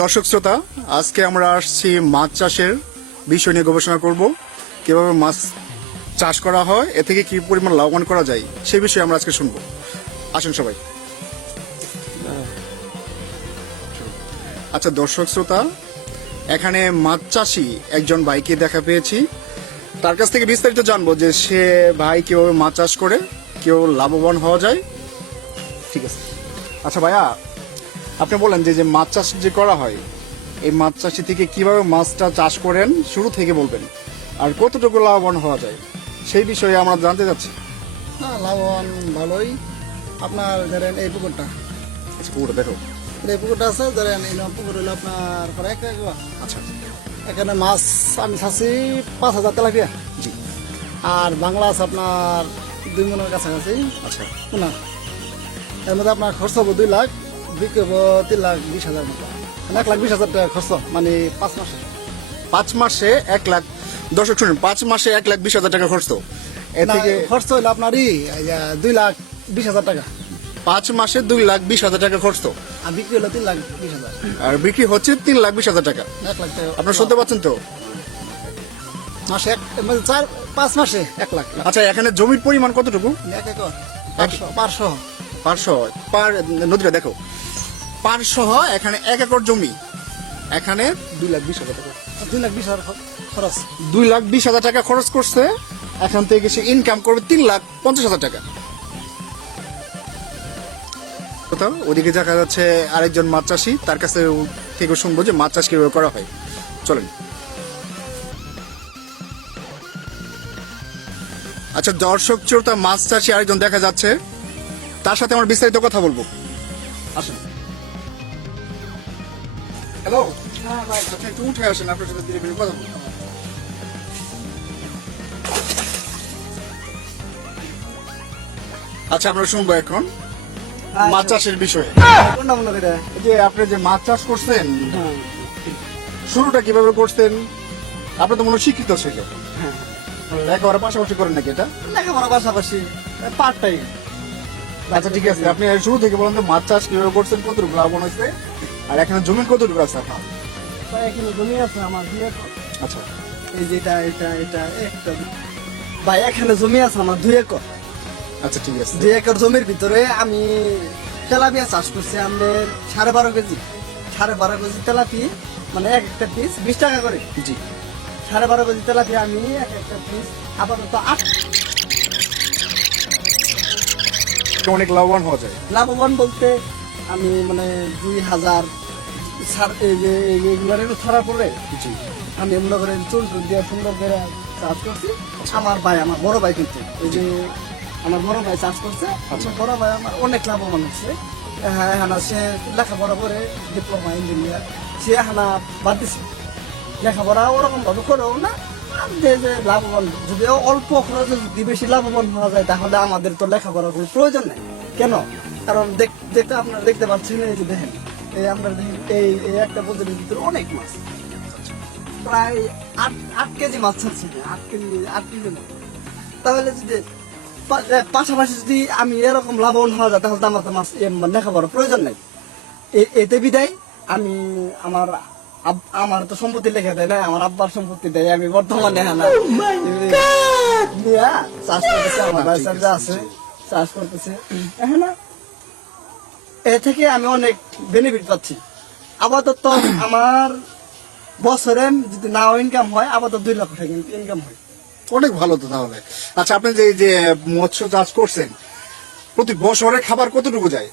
দর্শক শ্রোতা, আজকে আমরা আসছি মাছ চাষের বিষয় নিয়ে গবেষণা করব। কিভাবে মাছ চাষ করা হয়, এ থেকে কি পরিমাণ লাভবান করা যায় সেই বিষয়ে আমরা আজকে শুনবো। আসুন সবাই। আচ্ছা দর্শক শ্রোতা, এখানে মাছ চাষি একজন ভাইকে দেখা পেয়েছি। তার কাছ থেকে বিস্তারিত জানবো যে সে ভাই কিভাবে মাছ চাষ করে কেউ লাভবান হওয়া যায়। ঠিক আছে। আচ্ছা ভাইয়া, আপনি বলেন যে মাছ চাষ যে করা হয়, এই মাছ চাষি থেকে কিভাবে মাছটা চাষ করেন শুরু থেকে বলবেন, আর কতটুকু লাভবান হওয়া যায় সেই বিষয়ে আমরা জানতে চাচ্ছি। হ্যাঁ, লাভবান ভালোই। আপনার ধরেন এই পুকুরটা, আচ্ছা পুরোটা দেখো। এই পুকুরটা আছে, ধরেন এই পুকুর হলো আপনার প্রায় 1 একর। আচ্ছা এখানে মাছ আমি ছাড়ছি 5,000 তেলাপিয়া। জি। আর বাংলা আছে আপনার 2 মনের কাছাকাছি। আচ্ছা না, এর মধ্যে আপনার খরচ হবো 2 লাখ, বিক্রি হবো 3,20,000 মতো। 1,20,000 টাকা খরচ, মানে 5 মাসে। 5 মাসে 1 লাখ। দর্শক শুনুন, 5 মাসে 1,20,000 টাকা খরচ। এ না, থেকে খরচ হইলো আপনারই 2,20,000 টাকা, 5 মাসে 2,20,000 টাকা খরচ, আর বিক্রি হলো 3,20,000। আর বিক্রি হচ্ছে 3,20,000 টাকা। 1 লাখ টাকা আপনারা শুনতে পাচ্ছেন তো? মাসে মানে 4-5 মাসে 1 লাখ। আচ্ছা, এখানে জমির পরিমাণ কতটুকু? 1 একর, 500। পাঁচশো পার নদীটা দেখো, 500 এখানে 1 একর জমি। এখানে 2,20,000 টাকা, 2,20,000 খরচ। 2,20,000 টাকা খরচ করছে। এখান থেকে সে ইনকাম করবে 3,50,000 টাকা। কোথাও ওদিকে দেখা যাচ্ছে আরেকজন মাছ চাষি, তার কাছে থেকে শুনবো যে মাছ চাষ কিভাবে করা হয়। চলেন। আচ্ছা দর্শক শ্রোতা, মাছ চাষি আরেকজন দেখা যাচ্ছে, তার সাথে আমার বিস্তারিত কথা বলবো। আসেন। হ্যালো। হ্যাঁ ভাই, আচ্ছা একটু উঠে আসেন, আপনার সাথে ধীরে ধীরে কথা বলবো। আচ্ছা আমরা শুনবো এখন মাছ চাষের বিষয়ে। কোনটা মনে করে? এই যে আপনি যে মাছ চাষ করছেন, হ্যাঁ, শুরুটা কিভাবে করছেন? আপনি তো মনে হয় শিক্ষিত ছিল, হ্যাঁ। লেখাপড়া পাশাপাশি করেন নাকি এটা? লেখাপড়া পাশাপাশি পার্ট টাইম। আচ্ছা ঠিক আছে, আপনি শুরু থেকে বলেন তো মাছ চাষ কিভাবে করছেন, কতটুকু লাভবান হয়েছে, আর এখানে জমি কতটুকু আছে আপনার? এখানে জমি আছে আমার 2 একর। আচ্ছা এই যে এটা একটা ভাই, এখানে জমি আছে আমার 2 একর। আচ্ছা ঠিক আছে। 2 একর জমির ভিতরে আমি তেলাপিয়া চাষ করছি। আমাদের 12.5 কেজি, 12.5 কেজি তেলাপি, মানে এক একটা পিস 20 টাকা করে। জি। 12.5 কেজি তেলাপিয়া আমি এক একটা পিস আপাতত 8 অনেক লাভবান হওয়া যায়। লাভবান বলতে আমি মানে 2,000 এগুলো ছাড়ার পরে জি। আমি মনে করেন চুল দিয়ে সুন্দর করে চাষ করছি। আমার ভাই, আমার বড় ভাই, কিন্তু এই যে আমার বড় ভাই চাষ করছে। আমার বড় ভাই আমার অনেক লাভবান হচ্ছে। হ্যাঁ, সে লেখাপড়া করে ডিপ্লোমা ইঞ্জিনিয়ার, সে হানা বাদ দিচ্ছে। লেখাপড়া ওরকম ভাবে করেও না। যে লাভবান, যদি অল্প খরচে যদি বেশি লাভবান হওয়া যায়, তাহলে আমাদের তো লেখাপড়ার কোনো প্রয়োজন নেই। কেন? কারণ যেটা আপনারা দেখতে পাচ্ছেন, এই যে দেখেন, এই আমরা দেখেন এই একটা পদ্ধতির ভিতরে অনেক মাছ, প্রায় 8 কেজি মাছ ছাড়ছে। 8 কেজি মাছ। তাহলে যদি পাশাপাশি যদি আমি এরকম লাভবান হওয়া যায়, তাহলে তো আমার তো মাছ লেখাপড়ার প্রয়োজন নেই। এতে বিদায় আমি আমার তো সম্পত্তি লেখা দেয় না, আমার আব্বার সম্পত্তি দেয়। আমি বর্তমানে চাষ করতেছি, আমার বাচ্চা আছে চাষ করতেছে। হ্যাঁ, এ থেকে আমি অনেক বেনিফিট পাচ্ছি। আপাতত আমার বছরে যদি নাও ইনকাম হয়, আপাতত 2 লাখ টাকা ইনকাম হয়। অনেক ভালো তো তাহলে। আচ্ছা আপনি যে মৎস্য চাষ করছেন, প্রতি বছরে খাবার কতটুকু যায়?